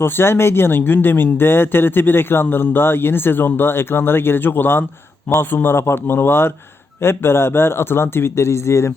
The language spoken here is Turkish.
Sosyal medyanın gündeminde TRT1 ekranlarında yeni sezonda ekranlara gelecek olan Masumlar Apartmanı var. Hep beraber atılan tweetleri izleyelim.